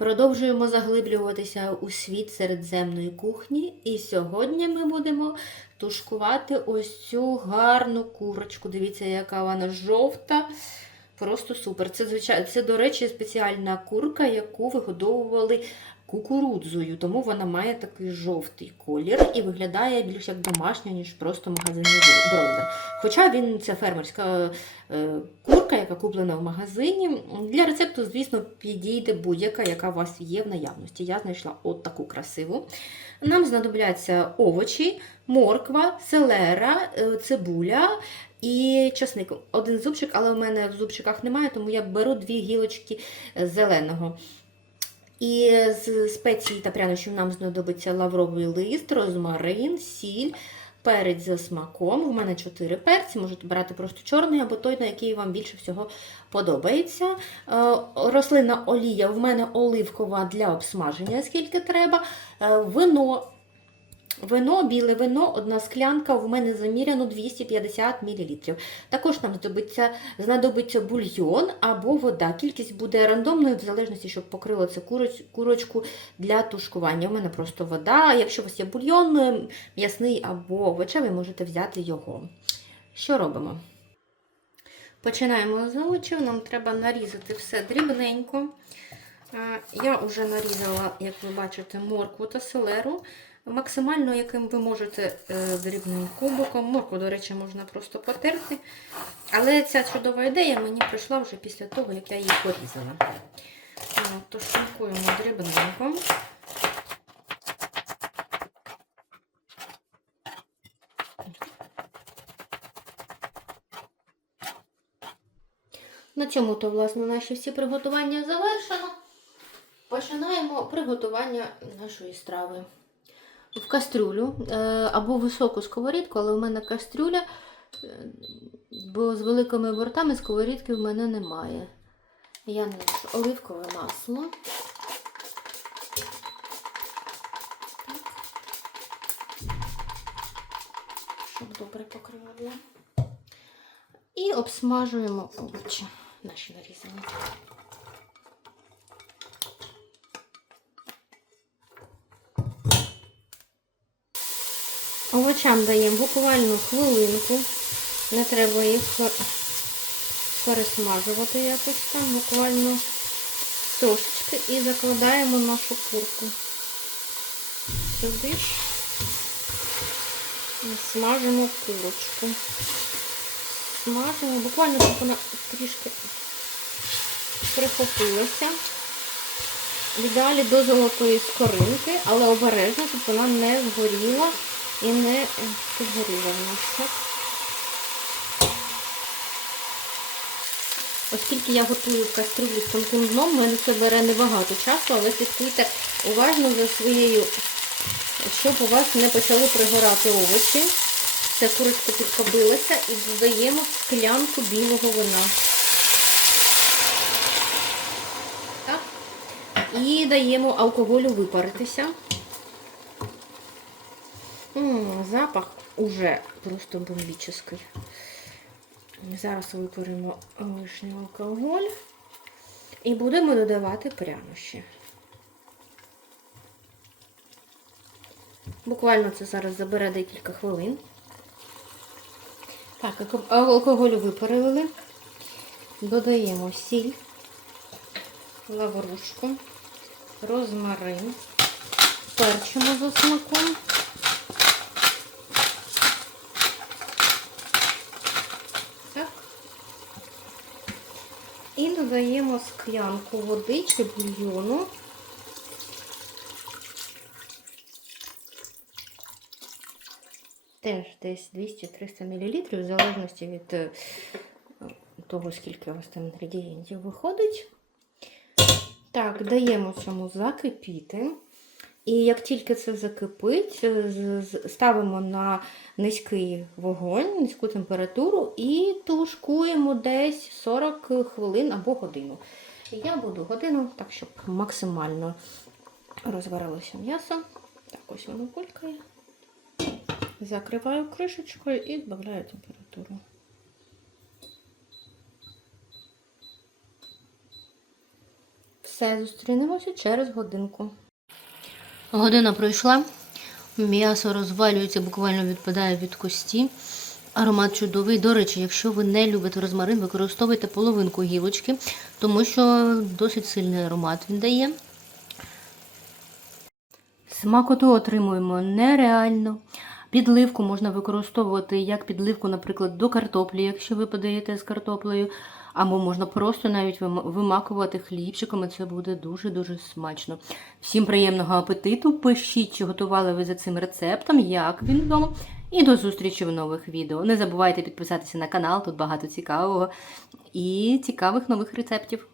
Продовжуємо заглиблюватися у світ середземної кухні. І сьогодні ми будемо тушкувати ось цю гарну курочку. Дивіться, яка вона жовта. Просто супер. Це, звичайно, це, до речі, спеціальна курка, яку вигодовували кукурудзою, тому вона має такий жовтий колір і виглядає більш як домашня, ніж просто магазинний бройлер. Хоча він це фермерська е, курка, яка куплена в магазині. Для рецепту, звісно, підійде будь-яка, яка у вас є в наявності. Я знайшла от таку красиву. Нам знадобляться овочі, морква, селера, е, цибуля. І часник. Один зубчик, але у мене в зубчиках немає, тому я беру дві гілочки зеленого. І з спецій та прянощів нам знадобиться лавровий лист, розмарин, сіль, перець за смаком. У мене 4 перці, можете брати просто чорний або той, на який вам більше всього подобається. Е, Рослинна олія в мене оливкова для обсмаження, скільки треба. Е, Вино. Вино, біле вино, одна склянка, в мене заміряно 250 мл. Також нам знадобиться, знадобиться бульйон або вода. Кількість буде рандомною, в залежності, щоб покрило це курочку для тушкування. У мене просто вода. Якщо у вас є бульйон е, м'ясний або овочевий, можете взяти його. Що робимо? Починаємо з овочів. Нам треба нарізати все дрібненько. Е, Я вже нарізала, як ви бачите, моркву та селеру. Максимально, яким ви можете е, дрібним кубиком. Моркву, до речі, можна просто потерти. Але ця чудова ідея мені прийшла вже після того, як я її порізала. От, Тож шинкуємо дрібненько. На цьому то, власне, наші всі приготування завершено. Починаємо приготування нашої страви. В кастрюлю е, або високу сковорідку, але в мене кастрюля, е, бо з великими бортами сковорідки в мене немає. Я наношу оливкове масло. Щоб добре покривало. І обсмажуємо овочі наші нарізані. Овочам даємо буквально хвилинку. Не треба їх пересмажувати якось там, буквально трошечки і закладаємо нашу курку. Сюди і смажимо курочку. Смажимо, буквально, щоб вона трішки прихопилася. В ідеалі до золотої скоринки, але обережно, щоб вона не згоріла і не підгоріла в нас. Оскільки я готую в з тонким дном, мене це бере небагато часу, але слідкуйте уважно за своєю, щоб у вас не почали пригорати овочі. Ця курочка підкобилася і додаємо склянку білого вина. Так. І даємо алкоголю випаритися. М, Запах уже просто бомбічний. Зараз випаримо лишній алкоголь і будемо додавати прянощі. Буквально це зараз забере декілька хвилин. Так, алкоголю випарили. Додаємо сіль, лаврушку, розмарин, перчимо за смаком. І додаємо склянку води чи бульйону. Теж десь 200-300 мл, в залежності від е, того, скільки у вас там інгредієнтів виходить. Так, даємо цьому закипіти. І як тільки це закипить, з- ставимо на низький вогонь, низьку температуру і тушкуємо десь 40 хвилин або годину. Я буду годину, так, щоб максимально розварилося м'ясо. Так, ось воно булькає. Закриваю кришечкою і додаю температуру. Все, зустрінемося через годинку. Година пройшла. М'ясо розвалюється, буквально відпадає від кості. Аромат чудовий. До речі, якщо ви не любите розмарин, використовуйте половинку гілочки, тому що досить сильний аромат він дає. Смакоту отримуємо нереально. Підливку можна використовувати як підливку, наприклад, до картоплі, якщо ви подаєте з картоплею, або можна просто навіть вимакувати хлібчиком, і це буде дуже-дуже смачно. Всім приємного апетиту! Пишіть, чи готували ви за цим рецептом, як він вдома. І до зустрічі в нових відео. Не забувайте підписатися на канал, тут багато цікавого і цікавих нових рецептів.